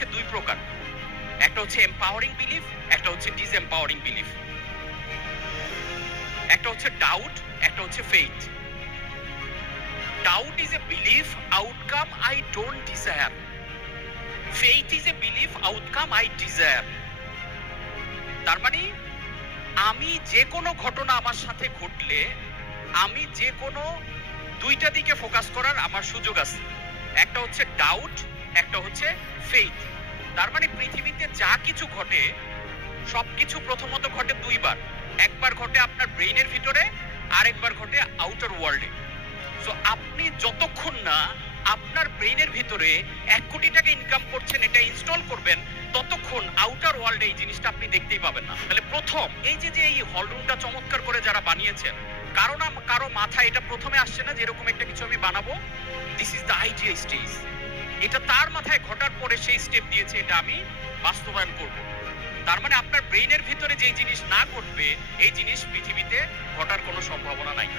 হচ্ছে দুই প্রকার, একটা হচ্ছে এম্পাওয়ারিং বিলিফ, একটা হচ্ছে ডিসএম্পাওয়ারিং বিলিফ। একটা হচ্ছে ডাউট, একটা হচ্ছে faith. Doubt is a belief outcome I don't desire, faith is a belief outcome I desire. তার মানে আমি যে কোনো ঘটনা আমার সাথে ঘটলে আমি যে কোনো দুইটা দিকে ফোকাস করার আমার সুযোগ আছে, একটা হচ্ছে ডাউট, একটা হচ্ছে ফেইথ। তার মানে পৃথিবীতে যা কিছু ঘটে সবকিছু প্রথমত ঘটে দুইবার, একবার ঘটে আপনার ব্রেইনের ভিতরে, আরেকবার ঘটে আউটার ওয়ার্ল্ডে। সো আপনি যতক্ষণ না আপনার ব্রেইনের ভিতরে 1 কোটি টাকা ইনকাম করছেন এটা ইনস্টল করবেন, ততক্ষণ আউটার ওয়ার্ল্ডে এই জিনিসটা আপনি দেখতেই পাবেন না। তাহলে প্রথম এই যে এই হলরুমটা চমৎকার করে যারা বানিয়েছেন, কারো মাথায় এটা প্রথমে আসছে না যে এরকম একটা কিছু আমি বানাবো, this is the idea stage. এটা তার মাথায় ঘটার পরে সেই স্টেপ দিয়েছে এটা আমি বাস্তবায়ন করব। তার মানে আপনার ব্রেইনের ভিতরে যে জিনিস না ঘটবে এই জিনিস পৃথিবীতে ঘটার কোনো সম্ভাবনা নাই।